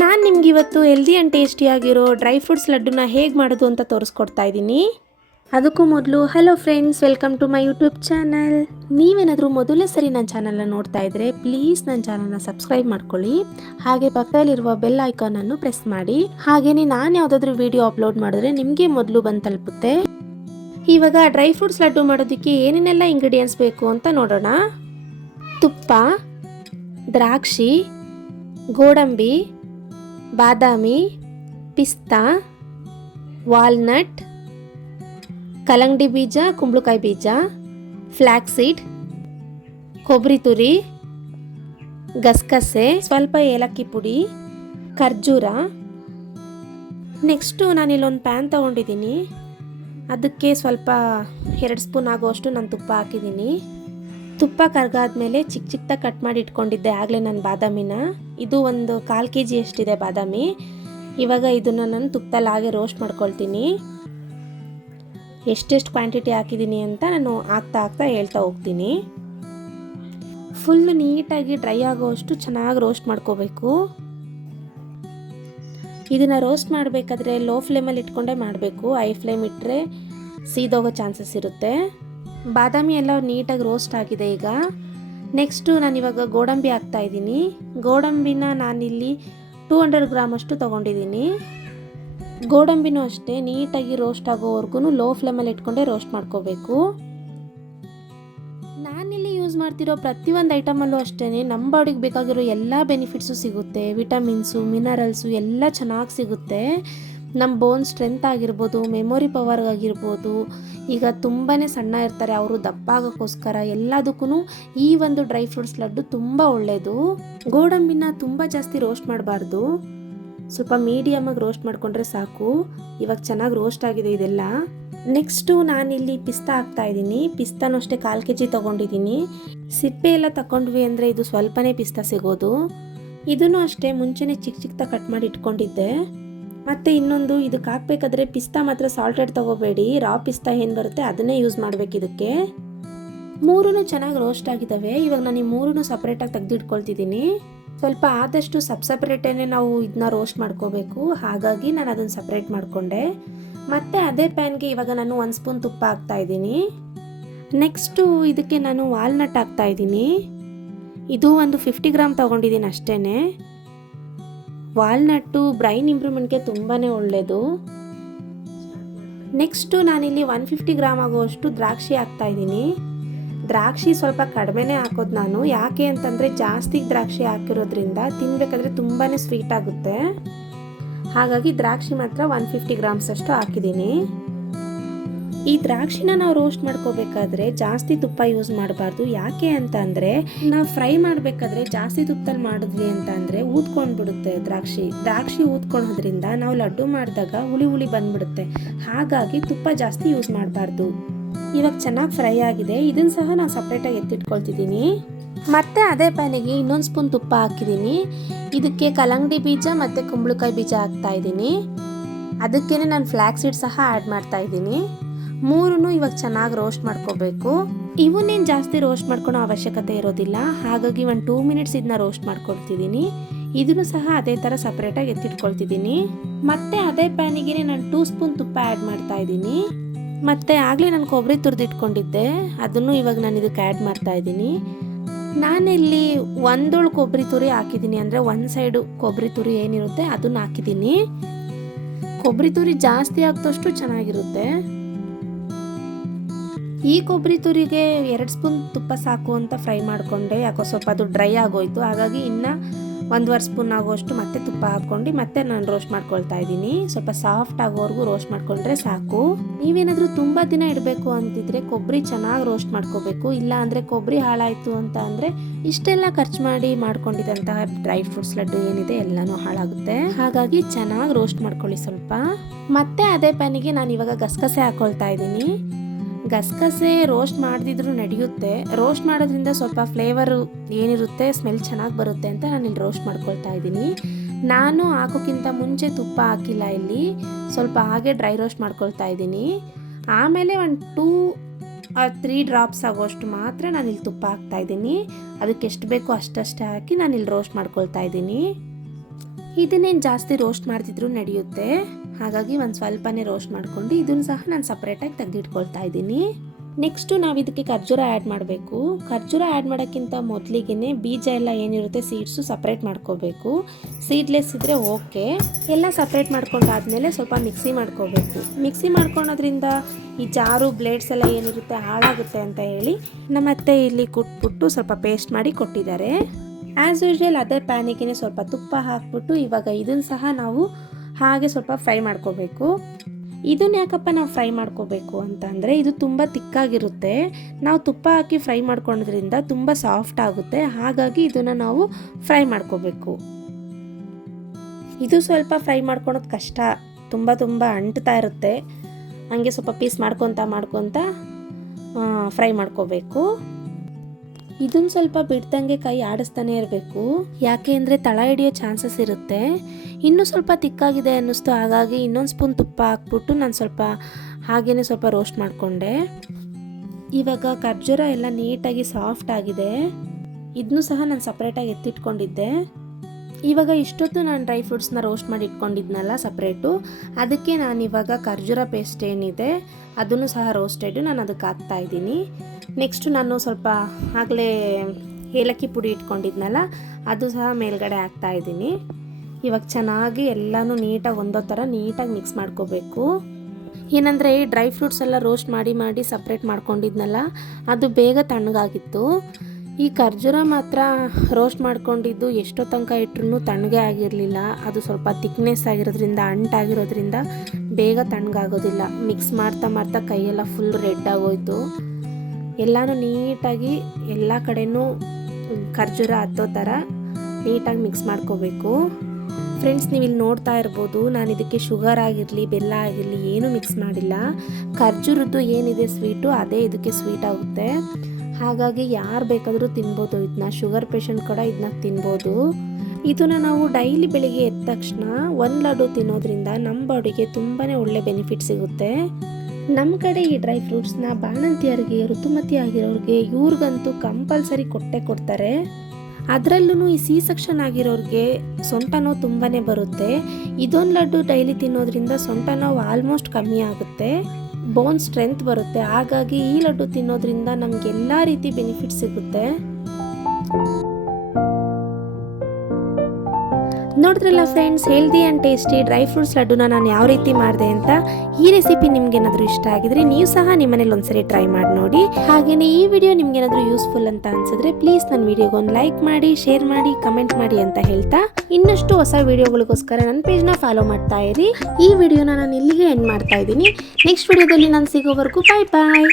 ನಾನು ನಿಮ್ಗೆ ಇವತ್ತು ಹೆಲ್ದಿ ಆ್ಯಂಡ್ ಟೇಸ್ಟಿಯಾಗಿರೋ ಡ್ರೈ ಫ್ರೂಟ್ಸ್ ಲಡ್ಡುನ ಹೇಗೆ ಮಾಡೋದು ಅಂತ ತೋರಿಸ್ಕೊಡ್ತಾ ಇದ್ದೀನಿ. ಅದಕ್ಕೂ ಮೊದಲು hello friends, welcome to my YouTube channel. ನೀವೇನಾದರೂ ಮೊದಲನೇ ಸರಿ ನನ್ನ ಚಾನಲ್ನ ನೋಡ್ತಾ ಇದ್ದರೆ ಪ್ಲೀಸ್ ನನ್ನ ಚಾನಲ್ನ ಸಬ್ಸ್ಕ್ರೈಬ್ ಮಾಡ್ಕೊಳ್ಳಿ. ಹಾಗೆ ಪಕ್ಕದಲ್ಲಿರುವ ಬೆಲ್ ಐಕಾನನ್ನು ಪ್ರೆಸ್ ಮಾಡಿ. ಹಾಗೆಯೇ ನಾನು ಯಾವುದಾದ್ರೂ ವಿಡಿಯೋ ಅಪ್ಲೋಡ್ ಮಾಡಿದ್ರೆ ನಿಮಗೆ ಮೊದಲು ಬಂದು ತಲುಪುತ್ತೆ. ಇವಾಗ ಡ್ರೈ ಫ್ರೂಟ್ಸ್ ಲಡ್ಡು ಮಾಡೋದಕ್ಕೆ ಏನೇನೆಲ್ಲ ಇಂಗ್ರೀಡಿಯೆಂಟ್ಸ್ ಬೇಕು ಅಂತ ನೋಡೋಣ. ತುಪ್ಪ, ದ್ರಾಕ್ಷಿ, ಗೋಡಂಬಿ, ಬಾದಾಮಿ, ಪಿಸ್ತಾ, ವಾಲ್ನಟ್, ಕಲ್ಲಂಗಡಿ ಬೀಜ, ಕುಂಬಳಕಾಯಿ ಬೀಜ, ಫ್ಲ್ಯಾಕ್ಸ್ ಸೀಡ್, ಕೊಬ್ಬರಿ ತುರಿ, ಗಸಗಸೆ, ಸ್ವಲ್ಪ ಏಲಕ್ಕಿ ಪುಡಿ, ಖರ್ಜೂರ. ನೆಕ್ಸ್ಟು ನಾನಿಲ್ಲೊಂದು ಪ್ಯಾನ್ ತೊಗೊಂಡಿದ್ದೀನಿ. ಅದಕ್ಕೆ ಸ್ವಲ್ಪ 2 ಸ್ಪೂನ್ ಆಗುವಷ್ಟು ನಾನು ತುಪ್ಪ ಹಾಕಿದ್ದೀನಿ. ತುಪ್ಪ ಕರಗಾದ್ಮೇಲೆ ಚಿಕ್ಕ ಚಿಕ್ಕದಾಗಿ ಕಟ್ ಮಾಡಿ ಇಟ್ಕೊಂಡಿದ್ದೆ ಆಗಲೇ ನಾನು ಬಾದಾಮಿನ. ಇದು ಒಂದು 1/4 kg ಎಷ್ಟಿದೆ ಬಾದಾಮಿ. ಇವಾಗ ಇದನ್ನು ನಾನು ತುಪ್ಪದಲ್ಲಿ ಹಾಗೆ ರೋಸ್ಟ್ ಮಾಡ್ಕೊಳ್ತೀನಿ. ಎಷ್ಟೆಷ್ಟು ಕ್ವಾಂಟಿಟಿ ಹಾಕಿದ್ದೀನಿ ಅಂತ ನಾನು ಹಾಕ್ತಾ ಹೇಳ್ತಾ ಹೋಗ್ತೀನಿ. ಫುಲ್ ನೀಟಾಗಿ ಡ್ರೈ ಆಗೋಷ್ಟು ಚೆನ್ನಾಗಿ ರೋಸ್ಟ್ ಮಾಡ್ಕೋಬೇಕು. ಇದನ್ನು ರೋಸ್ಟ್ ಮಾಡಬೇಕಾದ್ರೆ ಲೋ ಫ್ಲೇಮಲ್ಲಿ ಇಟ್ಕೊಂಡೇ ಮಾಡಬೇಕು. ಹೈ ಫ್ಲೇಮ್ ಇಟ್ಟರೆ ಸೀದೋಗೋ ಚಾನ್ಸಸ್ ಇರುತ್ತೆ. ಬಾದಾಮಿ ಎಲ್ಲ ನೀಟಾಗಿ ರೋಸ್ಟ್ ಆಗಿದೆ. ಈಗ ನೆಕ್ಸ್ಟು ನಾನಿವಾಗ ಗೋಡಂಬಿ ಹಾಕ್ತಾಯಿದ್ದೀನಿ. ಗೋಡಂಬಿನ ನಾನಿಲ್ಲಿ 200 ಗ್ರಾಮ್ ಅಷ್ಟು ತೊಗೊಂಡಿದ್ದೀನಿ. ಗೋಡಂಬಿನೂ ಅಷ್ಟೇ ನೀಟಾಗಿ ರೋಸ್ಟ್ ಆಗೋವರೆಗೂ ಲೋ ಫ್ಲೇಮಲ್ಲಿ ಇಟ್ಕೊಂಡೇ ರೋಸ್ಟ್ ಮಾಡ್ಕೋಬೇಕು. ನಾನಿಲ್ಲಿ ಯೂಸ್ ಮಾಡ್ತಿರೋ ಪ್ರತಿಯೊಂದು ಐಟಮಲ್ಲೂ ಅಷ್ಟೇ ನಮ್ಮ ಬಾಡಿಗೆ ಬೇಕಾಗಿರೋ ಎಲ್ಲ ಬೆನಿಫಿಟ್ಸು ಸಿಗುತ್ತೆ. ವಿಟಮಿನ್ಸು, ಮಿನರಲ್ಸು ಎಲ್ಲ ಚೆನ್ನಾಗಿ ಸಿಗುತ್ತೆ. ನಮ್ಮ ಬೋನ್ ಸ್ಟ್ರೆಂತ್ ಆಗಿರ್ಬೋದು, ಮೆಮೊರಿ ಪವರ್ ಆಗಿರ್ಬೋದು. ಈಗ ತುಂಬಾ ಸಣ್ಣ ಇರ್ತಾರೆ, ಅವರು ದಪ್ಪ ಆಗೋಕ್ಕೋಸ್ಕರ ಎಲ್ಲದಕ್ಕೂ ಈ ಒಂದು ಡ್ರೈ ಫ್ರೂಟ್ಸ್ ಲಡ್ಡು ತುಂಬ ಒಳ್ಳೆಯದು. ಗೋಡಂಬಿನ ತುಂಬ ಜಾಸ್ತಿ ರೋಸ್ಟ್ ಮಾಡಬಾರ್ದು, ಸ್ವಲ್ಪ ಮೀಡಿಯಮಾಗಿ ರೋಸ್ಟ್ ಮಾಡಿಕೊಂಡ್ರೆ ಸಾಕು. ಇವಾಗ ಚೆನ್ನಾಗಿ ರೋಸ್ಟ್ ಆಗಿದೆ ಇದೆಲ್ಲ. ನೆಕ್ಸ್ಟು ನಾನಿಲ್ಲಿ ಪಿಸ್ತಾ ಹಾಕ್ತಾಯಿದ್ದೀನಿ. ಪಿಸ್ತಾನು ಅಷ್ಟೇ 1/4 kg ತೊಗೊಂಡಿದ್ದೀನಿ. ಸಿಪ್ಪೆ ಎಲ್ಲ ತಗೊಂಡ್ವಿ ಅಂದರೆ ಇದು ಸ್ವಲ್ಪನೇ ಪಿಸ್ತಾ ಸಿಗೋದು. ಇದನ್ನು ಅಷ್ಟೇ ಮುಂಚೆನೇ ಚಿಕ್ಕ ಚಿಕ್ಕದಾಗಿ ಕಟ್ ಮಾಡಿ ಇಟ್ಕೊಂಡಿದ್ದೆ. ಮತ್ತು ಇನ್ನೊಂದು, ಇದಕ್ಕೆ ಹಾಕಬೇಕಾದ್ರೆ ಪಿಸ್ತಾ ಮಾತ್ರ ಸಾಲ್ಟೆಡ್ ತೊಗೋಬೇಡಿ. ರಾ ಪಿಸ್ತಾ ಏನು ಬರುತ್ತೆ ಅದನ್ನೇ ಯೂಸ್ ಮಾಡಬೇಕು ಇದಕ್ಕೆ. 3 ಚೆನ್ನಾಗಿ ರೋಸ್ಟ್ ಆಗಿದ್ದಾವೆ. ಇವಾಗ ನಾನು ಈ 3 ಸಪ್ರೇಟಾಗಿ ತೆಗೆದಿಟ್ಕೊಳ್ತಿದ್ದೀನಿ. ಸ್ವಲ್ಪ ಆದಷ್ಟು ಸಪ್ರೇಟೇ ನಾವು ಇದನ್ನ ರೋಸ್ಟ್ ಮಾಡ್ಕೋಬೇಕು. ಹಾಗಾಗಿ ನಾನು ಅದನ್ನು ಸಪ್ರೇಟ್ ಮಾಡಿಕೊಂಡೆ. ಮತ್ತು ಅದೇ ಪ್ಯಾನ್ಗೆ ಇವಾಗ ನಾನು 1 ಸ್ಪೂನ್ ತುಪ್ಪ ಹಾಕ್ತಾಯಿದ್ದೀನಿ. ನೆಕ್ಸ್ಟು ಇದಕ್ಕೆ ನಾನು ವಾಲ್ನಟ್ ಹಾಕ್ತಾಯಿದ್ದೀನಿ. ಇದು ಒಂದು 50 ಗ್ರಾಮ್ ತೊಗೊಂಡಿದ್ದೀನಿ ಅಷ್ಟೇ. ವಾಲ್ನಟ್ಟು ಬ್ರೈನ್ ಇಂಪ್ರೂವ್ಮೆಂಟ್ಗೆ ತುಂಬಾ ಒಳ್ಳೆಯದು. ನೆಕ್ಸ್ಟು ನಾನಿಲ್ಲಿ 150 ಗ್ರಾಮ್ ಆಗುವಷ್ಟು ದ್ರಾಕ್ಷಿ ಹಾಕ್ತಾಯಿದ್ದೀನಿ. ದ್ರಾಕ್ಷಿ ಸ್ವಲ್ಪ ಕಡಿಮೆನೇ ಹಾಕೋದು ನಾನು. ಯಾಕೆ ಅಂತಂದರೆ ಜಾಸ್ತಿ ದ್ರಾಕ್ಷಿ ಹಾಕಿರೋದ್ರಿಂದ ತಿನ್ನಬೇಕಾದ್ರೆ ತುಂಬಾ ಸ್ವೀಟ್ ಆಗುತ್ತೆ. ಹಾಗಾಗಿ ದ್ರಾಕ್ಷಿ ಮಾತ್ರ 150 ಗ್ರಾಮ್ಸ್ ಅಷ್ಟು ಹಾಕಿದ್ದೀನಿ. ಈ ದ್ರಾಕ್ಷಿನ ನಾವು ರೋಸ್ಟ್ ಮಾಡ್ಕೋಬೇಕಾದ್ರೆ ಜಾಸ್ತಿ ತುಪ್ಪ ಯೂಸ್ ಮಾಡಬಾರ್ದು. ಯಾಕೆ ಅಂತ ಅಂದರೆ ನಾವು ಫ್ರೈ ಮಾಡಬೇಕಾದ್ರೆ ಜಾಸ್ತಿ ತುಪ್ಪದಲ್ಲಿ ಮಾಡಿದ್ವಿ ಅಂತ ಅಂದರೆ ಊದ್ಕೊಂಡ್ಬಿಡುತ್ತೆ. ದ್ರಾಕ್ಷಿ ಊದ್ಕೊಳೋದ್ರಿಂದ ನಾವು ಲಡ್ಡು ಮಾಡಿದಾಗ ಹುಳಿ ಬಂದ್ಬಿಡುತ್ತೆ. ಹಾಗಾಗಿ ತುಪ್ಪ ಜಾಸ್ತಿ ಯೂಸ್ ಮಾಡಬಾರ್ದು. ಇವಾಗ ಚೆನ್ನಾಗಿ ಫ್ರೈ ಆಗಿದೆ. ಇದನ್ನು ಸಹ ನಾನು ಸಪ್ರೇಟಾಗಿ ಎತ್ತಿಟ್ಕೊಳ್ತಿದ್ದೀನಿ. ಮತ್ತು ಅದೇ ಪ್ಯಾನಿಗೆ 1 ಸ್ಪೂನ್ ತುಪ್ಪ ಹಾಕಿದ್ದೀನಿ. ಇದಕ್ಕೆ ಕಲ್ಲಂಗಡಿ ಬೀಜ ಮತ್ತು ಕುಂಬಳಕಾಯಿ ಬೀಜ ಹಾಕ್ತಾಯಿದ್ದೀನಿ. ಅದಕ್ಕೇ ನಾನು ಫ್ಲ್ಯಾಕ್ಸ್ ಸೀಡ್ ಸಹ ಆ್ಯಡ್ ಮಾಡ್ತಾಯಿದ್ದೀನಿ. 3 ಇವಾಗ ಚೆನ್ನಾಗಿ ರೋಸ್ಟ್ ಮಾಡ್ಕೋಬೇಕು. ಇವನ್ನೇನು ಜಾಸ್ತಿ ರೋಸ್ಟ್ ಮಾಡ್ಕೊಳೋ ಅವಶ್ಯಕತೆ ಇರೋದಿಲ್ಲ. ಹಾಗಾಗಿ 2 ಮಿನಿಟ್ಸ್ ಇದನ್ನ ರೋಸ್ಟ್ ಮಾಡ್ಕೊಳ್ತಿದ್ದೀನಿ. ಇದನ್ನು ಸಹ ಅದೇ ಥರ ಸಪ್ರೇಟಾಗಿ ಎತ್ತಿಟ್ಕೊಳ್ತಿದ್ದೀನಿ. ಮತ್ತು ಅದೇ ಪ್ಯಾನಿಗೆ ನಾನು 2 ಸ್ಪೂನ್ ತುಪ್ಪ ಆ್ಯಡ್ ಮಾಡ್ತಾಯಿದ್ದೀನಿ. ಮತ್ತು ಆಗಲೇ ನಾನು ಕೊಬ್ಬರಿ ತುರಿದಿಟ್ಕೊಂಡಿದ್ದೆ, ಅದನ್ನು ಇವಾಗ ನಾನು ಇದಕ್ಕೆ ಆ್ಯಡ್ ಮಾಡ್ತಾಯಿದ್ದೀನಿ. ನಾನಿಲ್ಲಿ 1 ಕೊಬ್ಬರಿ ತುರಿ ಹಾಕಿದ್ದೀನಿ. ಅಂದರೆ 1 ಸೈಡು ಕೊಬ್ಬರಿ ತುರಿ ಏನಿರುತ್ತೆ ಅದನ್ನು ಹಾಕಿದ್ದೀನಿ. ಕೊಬ್ಬರಿ ತುರಿ ಜಾಸ್ತಿ ಹಾಕಿದಷ್ಟು ಚೆನ್ನಾಗಿರುತ್ತೆ. ಈ ಕೊಬ್ಬರಿ ತುರಿಗೆ 2 ಸ್ಪೂನ್ ತುಪ್ಪ ಸಾಕು ಅಂತ ಫ್ರೈ ಮಾಡಿಕೊಂಡೆ. ಯಾಕೋ ಸ್ವಲ್ಪ ಅದು ಡ್ರೈ ಆಗೋಯ್ತು. ಹಾಗಾಗಿ ಇನ್ನು 1.5 ಸ್ಪೂನ್ ಆಗೋಷ್ಟು ಮತ್ತೆ ತುಪ್ಪ ಹಾಕ್ಕೊಂಡು ಮತ್ತೆ ನಾನು ರೋಸ್ಟ್ ಮಾಡ್ಕೊಳ್ತಾ ಇದ್ದೀನಿ. ಸ್ವಲ್ಪ ಸಾಫ್ಟ್ ಆಗೋವರೆಗೂ ರೋಸ್ಟ್ ಮಾಡ್ಕೊಂಡ್ರೆ ಸಾಕು. ನೀವೇನಾದರೂ ತುಂಬ ದಿನ ಇಡಬೇಕು ಅಂತಿದ್ರೆ ಕೊಬ್ಬರಿ ಚೆನ್ನಾಗಿ ರೋಸ್ಟ್ ಮಾಡ್ಕೋಬೇಕು. ಇಲ್ಲ ಅಂದರೆ ಕೊಬ್ಬರಿ ಹಾಳಾಯಿತು ಅಂತ ಅಂದರೆ ಇಷ್ಟೆಲ್ಲ ಖರ್ಚು ಮಾಡಿ ಮಾಡ್ಕೊಂಡಿದ್ದಂತಹ ಡ್ರೈ ಫ್ರೂಟ್ಸ್ ಲಡ್ಡು ಏನಿದೆ ಎಲ್ಲನೂ ಹಾಳಾಗುತ್ತೆ. ಹಾಗಾಗಿ ಚೆನ್ನಾಗಿ ರೋಸ್ಟ್ ಮಾಡ್ಕೊಳ್ಳಿ ಸ್ವಲ್ಪ. ಮತ್ತೆ ಅದೇ ಪ್ಯಾನಿಗೆ ನಾನು ಇವಾಗ ಗಸಗಸೆ ಹಾಕ್ಕೊಳ್ತಾ ಇದ್ದೀನಿ. ಗಸಗಸೆ ರೋಸ್ಟ್ ಮಾಡದಿದ್ರೂ ನಡೆಯುತ್ತೆ. ರೋಸ್ಟ್ ಮಾಡೋದ್ರಿಂದ ಸ್ವಲ್ಪ ಫ್ಲೇವರು ಏನಿರುತ್ತೆ ಸ್ಮೆಲ್ ಚೆನ್ನಾಗಿ ಬರುತ್ತೆ ಅಂತ ನಾನು ಇಲ್ಲಿ ರೋಸ್ಟ್ ಮಾಡ್ಕೊಳ್ತಾ ಇದ್ದೀನಿ. ನಾನು ಹಾಕೋಕ್ಕಿಂತ ಮುಂಚೆ ತುಪ್ಪ ಹಾಕಿಲ್ಲ, ಇಲ್ಲಿ ಸ್ವಲ್ಪ ಹಾಗೆ ಡ್ರೈ ರೋಸ್ಟ್ ಮಾಡ್ಕೊಳ್ತಾ ಇದ್ದೀನಿ. ಆಮೇಲೆ 2-3 ಡ್ರಾಪ್ಸ್ ಆಗೋಷ್ಟು ಮಾತ್ರ ನಾನಿಲ್ಲಿ ತುಪ್ಪ ಹಾಕ್ತಾ ಇದ್ದೀನಿ. ಅದಕ್ಕೆ ಎಷ್ಟು ಬೇಕೋ ಅಷ್ಟಷ್ಟೇ ಹಾಕಿ ನಾನಿಲ್ಲಿ ರೋಸ್ಟ್ ಮಾಡ್ಕೊಳ್ತಾ ಇದ್ದೀನಿ. ಇದನ್ನೇನು ಜಾಸ್ತಿ ರೋಸ್ಟ್ ಮಾಡ್ತಿದ್ರು ನಡೆಯುತ್ತೆ, ಹಾಗಾಗಿ ಒಂದು ಸ್ವಲ್ಪನೇ ರೋಸ್ಟ್ ಮಾಡಿಕೊಂಡು ಇದನ್ನು ಸಹ ನಾನು ಸಪ್ರೇಟಾಗಿ ತೆಗೆದಿಟ್ಕೊಳ್ತಾ ಇದ್ದೀನಿ. ನೆಕ್ಸ್ಟು ನಾವು ಇದಕ್ಕೆ ಖರ್ಜೂರ ಆ್ಯಡ್ ಮಾಡಬೇಕು. ಖರ್ಜೂರ ಆ್ಯಡ್ ಮಾಡೋಕ್ಕಿಂತ ಮೊದಲಿಗೆ ಬೀಜ ಎಲ್ಲ ಏನಿರುತ್ತೆ ಸೀಡ್ಸು ಸಪ್ರೇಟ್ ಮಾಡ್ಕೋಬೇಕು. ಸೀಡ್ಲೆಸ್ ಇದ್ದರೆ ಓಕೆ. ಎಲ್ಲ ಸಪ್ರೇಟ್ ಮಾಡ್ಕೊಂಡಾದ್ಮೇಲೆ ಸ್ವಲ್ಪ ಮಿಕ್ಸಿ ಮಾಡ್ಕೋಬೇಕು. ಮಿಕ್ಸಿ ಮಾಡ್ಕೊಳೋದ್ರಿಂದ ಈ ಜಾರು ಬ್ಲೇಡ್ಸ್ ಎಲ್ಲ ಏನಿರುತ್ತೆ ಹಾಳಾಗುತ್ತೆ ಅಂತ ಹೇಳಿ ನಮ್ಮತ್ತೆ ಇಲ್ಲಿ ಕುಟ್ಬಿಟ್ಟು ಸ್ವಲ್ಪ ಪೇಸ್ಟ್ ಮಾಡಿ ಕೊಟ್ಟಿದ್ದಾರೆ. ಆ್ಯಸ್ ಯೂಶ್ವಲ್ ಅದೇ ಪ್ಯಾನಿಗೆ ಸ್ವಲ್ಪ ತುಪ್ಪ ಹಾಕ್ಬಿಟ್ಟು ಇವಾಗ ಇದನ್ನು ಸಹ ನಾವು ಹಾಗೆ ಸ್ವಲ್ಪ ಫ್ರೈ ಮಾಡ್ಕೋಬೇಕು. ಇದನ್ನ ಯಾಕಪ್ಪ ನಾವು ಫ್ರೈ ಮಾಡ್ಕೋಬೇಕು ಅಂತಂದರೆ ಇದು ತುಂಬ ತಿಕ್ಕಾಗಿರುತ್ತೆ. ನಾವು ತುಪ್ಪ ಹಾಕಿ ಫ್ರೈ ಮಾಡ್ಕೊಳೋದ್ರಿಂದ ತುಂಬ ಸಾಫ್ಟ್ ಆಗುತ್ತೆ, ಹಾಗಾಗಿ ಇದನ್ನು ನಾವು ಫ್ರೈ ಮಾಡ್ಕೋಬೇಕು. ಇದು ಸ್ವಲ್ಪ ಫ್ರೈ ಮಾಡ್ಕೊಳೋದು ಕಷ್ಟ, ತುಂಬ ಅಂಟ್ತಾ ಇರುತ್ತೆ. ಹಂಗೆ ಸ್ವಲ್ಪ ಪೀಸ್ ಮಾಡ್ಕೊತ ಫ್ರೈ ಮಾಡ್ಕೋಬೇಕು. ಇದನ್ನು ಸ್ವಲ್ಪ ಬಿಡ್ದಂಗೆ ಕೈ ಆಡಿಸ್ತಾನೆ ಇರಬೇಕು, ಯಾಕೆ ಅಂದರೆ ತಳ ಹಿಡಿಯೋ ಚಾನ್ಸಸ್ ಇರುತ್ತೆ. ಇನ್ನೂ ಸ್ವಲ್ಪ ತಿಕ್ಕಾಗಿದೆ ಅನ್ನಿಸ್ತು, ಹಾಗಾಗಿ ಇನ್ನೊಂದು ಸ್ಪೂನ್ ತುಪ್ಪ ಹಾಕ್ಬಿಟ್ಟು ನಾನು ಸ್ವಲ್ಪ ಹಾಗೇ ಸ್ವಲ್ಪ ರೋಸ್ಟ್ ಮಾಡಿಕೊಂಡೆ. ಇವಾಗ ಖರ್ಜೂರ ಎಲ್ಲ ನೀಟಾಗಿ ಸಾಫ್ಟ್ ಆಗಿದೆ. ಇದನ್ನು ಸಹ ನಾನು ಸಪ್ರೇಟಾಗಿ ಎತ್ತಿಟ್ಕೊಂಡಿದ್ದೆ. ಇವಾಗ ಇಷ್ಟೊತ್ತು ನಾನು ಡ್ರೈ ಫ್ರೂಟ್ಸ್ನ ರೋಸ್ಟ್ ಮಾಡಿ ಇಟ್ಕೊಂಡಿದ್ನಲ್ಲ ಸಪ್ರೇಟು, ಅದಕ್ಕೆ ನಾನು ಇವಾಗ ಖರ್ಜೂರ ಪೇಸ್ಟ್ ಏನಿದೆ ಅದನ್ನು ಸಹ ರೋಸ್ಟೆಡ್ ನಾನು ಅದಕ್ಕೆ ಹಾಕ್ತಾ ಇದ್ದೀನಿ. ನೆಕ್ಸ್ಟು ನಾನು ಸ್ವಲ್ಪ ಆಗಲೇ ಏಲಕ್ಕಿ ಪುಡಿ ಇಟ್ಕೊಂಡಿದ್ನಲ್ಲ ಅದು ಸಹ ಮೇಲ್ಗಡೆ ಹಾಕ್ತಾ ಇದ್ದೀನಿ. ಇವಾಗ ಚೆನ್ನಾಗಿ ಎಲ್ಲನೂ ನೀಟಾಗಿ ಒಂದೋ ಥರ ನೀಟಾಗಿ ಮಿಕ್ಸ್ ಮಾಡ್ಕೋಬೇಕು. ಏನಂದರೆ ಈ ಡ್ರೈ ಫ್ರೂಟ್ಸ್ ಎಲ್ಲ ರೋಸ್ಟ್ ಮಾಡಿ ಸಪ್ರೇಟ್ ಮಾಡ್ಕೊಂಡಿದ್ನಲ್ಲ ಅದು ಬೇಗ ತಣ್ಣಗಾಗಿತ್ತು. ಈ ಖರ್ಜೂರ ಮಾತ್ರ ರೋಸ್ಟ್ ಮಾಡ್ಕೊಂಡಿದ್ದು ಎಷ್ಟೋ ತನಕ ಇಟ್ಟರೂ ತಣ್ಣಗೆ ಆಗಿರಲಿಲ್ಲ. ಅದು ಸ್ವಲ್ಪ ತಿಕ್ನೆಸ್ ಆಗಿರೋದ್ರಿಂದ ಅಂಟಾಗಿರೋದ್ರಿಂದ ಬೇಗ ತಣ್ಣಗಾಗೋದಿಲ್ಲ. ಮಿಕ್ಸ್ ಮಾಡ್ತಾ ಕೈಯೆಲ್ಲ ಫುಲ್ ರೆಡ್ ಆಗೋಯ್ತು. ಎಲ್ಲನೂ ನೀಟಾಗಿ ಎಲ್ಲ ಕಡೆನೂ ಖರ್ಜೂರ ಹತ್ತೋ ಥರ ನೀಟಾಗಿ ಮಿಕ್ಸ್ ಮಾಡ್ಕೋಬೇಕು. ಫ್ರೆಂಡ್ಸ್, ನೀವು ಇಲ್ಲಿ ನೋಡ್ತಾ ಇರ್ಬೋದು, ನಾನು ಇದಕ್ಕೆ ಶುಗರ್ ಆಗಿರಲಿ ಬೆಲ್ಲ ಆಗಿರಲಿ ಏನೂ ಮಿಕ್ಸ್ ಮಾಡಿಲ್ಲ. ಖರ್ಜೂರದ್ದು ಏನಿದೆ ಸ್ವೀಟು ಅದೇ ಇದಕ್ಕೆ ಸ್ವೀಟ್ ಆಗುತ್ತೆ. ಹಾಗಾಗಿ ಯಾರು ಬೇಕಾದರೂ ತಿನ್ಬೋದು ಇದನ್ನ. ಶುಗರ್ ಪೇಷಂಟ್ ಕೂಡ ಇದನ್ನ ತಿನ್ಬೋದು. ಇದನ್ನು ನಾವು ಡೈಲಿ ಬೆಳಿಗ್ಗೆ ಎದ್ದ ತಕ್ಷಣ ಒಂದು ಲಡ್ಡು ತಿನ್ನೋದ್ರಿಂದ ನಮ್ಮ ಬಾಡಿಗೆ ತುಂಬಾ ಒಳ್ಳೆ ಬೆನಿಫಿಟ್ ಸಿಗುತ್ತೆ. ನಮ್ಮ ಕಡೆ ಈ ಡ್ರೈ ಫ್ರೂಟ್ಸ್ನ ಬಾಣಂತಿಯರಿಗೆ, ಋತುಮತಿ ಆಗಿರೋರಿಗೆ ಇವ್ರಿಗಂತೂ ಕಂಪಲ್ಸರಿ ಕೊಡ್ತಾರೆ. ಅದರಲ್ಲೂ ಈ ಸಿ ಸೆಕ್ಷನ್ ಆಗಿರೋರಿಗೆ ಸೊಂಟ ನೋವು ತುಂಬಾ ಬರುತ್ತೆ. ಇದೊಂದು ಲಡ್ಡು ಡೈಲಿ ತಿನ್ನೋದ್ರಿಂದ ಸೊಂಟ ನೋವು ಆಲ್ಮೋಸ್ಟ್ ಕಮ್ಮಿ ಆಗುತ್ತೆ, ಬೋನ್ ಸ್ಟ್ರೆಂತ್ ಬರುತ್ತೆ. ಹಾಗಾಗಿ ಈ ಲಡ್ಡು ತಿನ್ನೋದ್ರಿಂದ ನಮಗೆಲ್ಲ ರೀತಿ ಬೆನಿಫಿಟ್ ಸಿಗುತ್ತೆ. ನೋಡಿದ್ರಲ್ಲ friends, healthy and tasty dry fruits ಲಡ್ಡುನ ನಾನು ಯಾವ ರೀತಿ ಮಾಡಿದೆ ಅಂತ. ಈ ರೆಸಿಪಿ ನಿಮ್ಗೇನಾದರೂ ಇಷ್ಟ ಆಗಿದ್ರೆ ನೀವು ಸಹ ನಿಮ್ಮನೇಲಿ ಒಂದ್ಸರಿ ಟ್ರೈ ಮಾಡಿ ನೋಡಿ. ಹಾಗೆಯೇ ಈ ವಿಡಿಯೋ ನಿಮ್ಗೇನಾದರೂ ಯೂಸ್ಫುಲ್ ಅಂತ ಅನ್ಸಿದ್ರೆ ಪ್ಲೀಸ್ ನನ್ನ ವಿಡಿಯೋಗೆ ಒಂದು ಲೈಕ್ ಮಾಡಿ, ಶೇರ್ ಮಾಡಿ, ಕಮೆಂಟ್ ಮಾಡಿ ಅಂತ ಹೇಳ್ತಾ ಇನ್ನಷ್ಟು ಹೊಸ ವಿಡಿಯೋಗಳಿಗೋಸ್ಕರ ನನ್ನ ಪೇಜ್ನ ಫಾಲೋ ಮಾಡ್ತಾ ಇರಿ. ಈ ವಿಡಿಯೋನ ನಾನು ಇಲ್ಲಿಗೆ ಎಂಡ್ ಮಾಡ್ತಾ ಇದ್ದೀನಿ. ನೆಕ್ಸ್ಟ್ ವಿಡಿಯೋದಲ್ಲಿ ನಾನು ಸಿಗೋವರೆಗೂ ಬಾಯ್.